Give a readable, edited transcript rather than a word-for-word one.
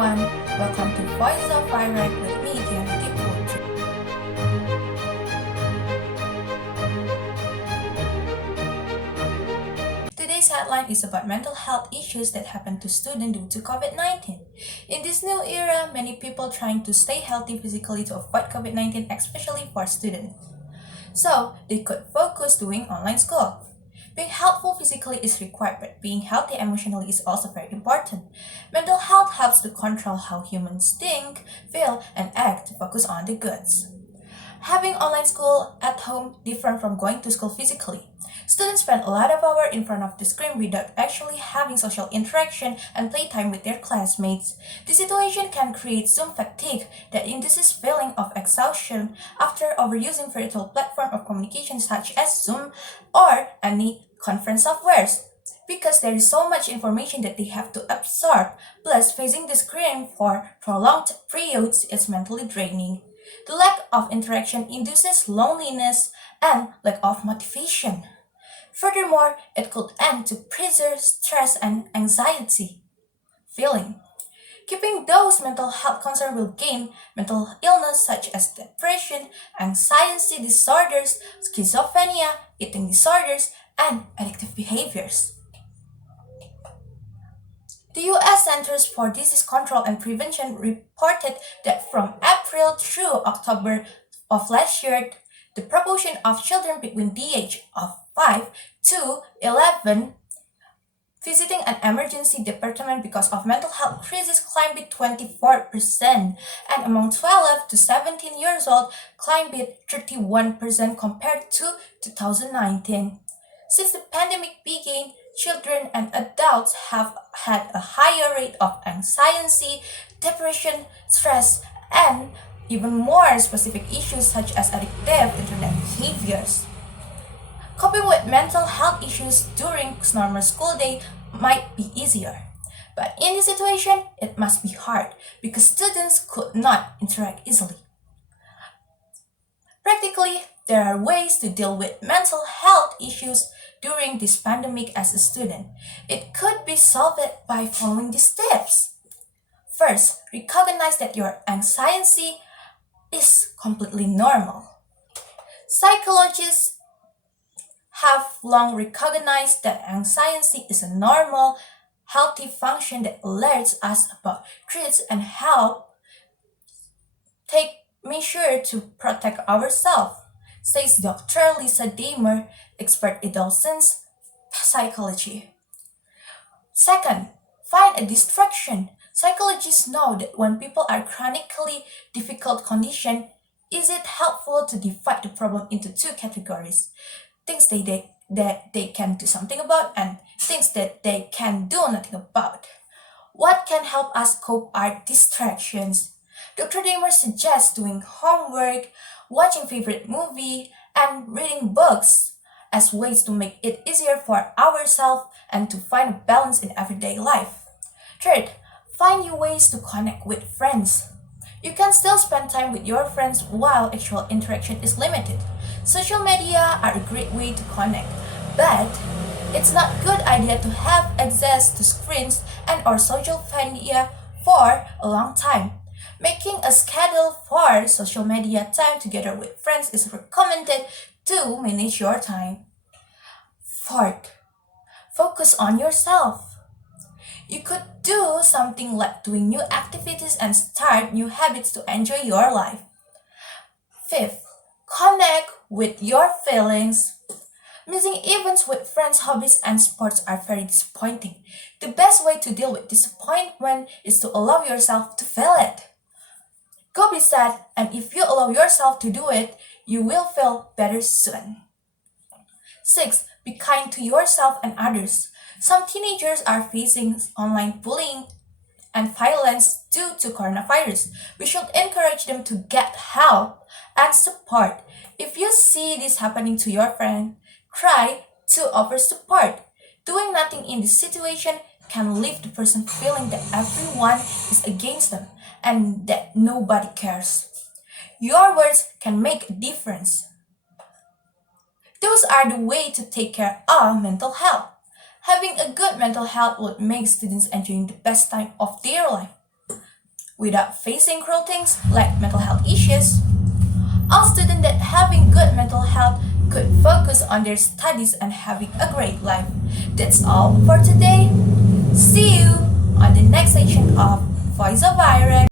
everyone, welcome to Voice of Iraq with me, Gianiti, Putri. Today's headline is about mental health issues that happen to students due to COVID-19. In this new era, many people trying to stay healthy physically to avoid COVID-19, especially for students. So, they could focus doing online school. Being healthful physically is required, but being healthy emotionally is also very important. Mental health helps to control how humans think, feel, and act to focus on the goods. Having online school at home different from going to school physically. Students spend a lot of hours in front of the screen without actually having social interaction and playtime with their classmates. This situation can create Zoom fatigue that induces feeling of exhaustion after overusing virtual platform of communication such as Zoom or any conference softwares. Because there is so much information that they have to absorb, plus facing the screen for prolonged periods is mentally draining. The lack of interaction induces loneliness and lack of motivation. Furthermore, it could end to pressure, stress, and anxiety feeling. Keeping those mental health concerns will gain mental illness such as depression, anxiety disorders, schizophrenia, eating disorders, and addictive behaviors. The U.S. Centers for Disease Control and Prevention reported that from April through October of last year, the proportion of children between the age of 5 to 11 visiting an emergency department because of mental health crisis climbed by 24%, and among 12 to 17 years old climbed by 31% compared to 2019. Since the pandemic began, children and adults have had a higher rate of anxiety, depression, stress, and even more specific issues such as addictive internet behaviors. Coping with mental health issues during normal school day might be easier. But in this situation, it must be hard because students could not interact easily. Practically, there are ways to deal with mental health issues during this pandemic as a student. It could be solved by following these steps. First, recognize that your anxiety is completely normal. Psychologists have long recognized that anxiety is a normal, healthy function that alerts us about threats and help take measures to protect ourselves, says Dr. Lisa Damer, expert in adolescent psychology. Second, find a distraction. Psychologists know that when people are chronically difficult condition, is it helpful to divide the problem into two categories: things that they can do something about and things that they can do nothing about. What can help us cope are distractions. Dr. Damer suggests doing homework, watching favorite movie, and reading books as ways to make it easier for ourselves and to find a balance in everyday life. Third, find new ways to connect with friends. You can still spend time with your friends while actual interaction is limited. Social media are a great way to connect, but it's not a good idea to have access to screens and or social media for a long time. Making a schedule for social media time together with friends is recommended to manage your time. Fourth, focus on yourself. You could do something like doing new activities and start new habits to enjoy your life. Fifth, connect with your feelings. Missing events with friends, hobbies, and sports are very disappointing. The best way to deal with disappointment is to allow yourself to feel it. Go be sad, and if you allow yourself to do it, you will feel better soon. 6. Be kind to yourself and others. Some teenagers are facing online bullying and violence due to coronavirus. We should encourage them to get help and support. If you see this happening to your friend, try to offer support. Doing nothing in this situation can leave the person feeling that everyone is against them and that nobody cares. Your words can make a difference. Those are the way to take care of mental health. Having a good mental health would make students enjoying the best time of their life. without facing cruel things like mental health issues. All students that having good mental health could focus on their studies and having a great life. That's all for today. See you on the next section of Voice of Iron.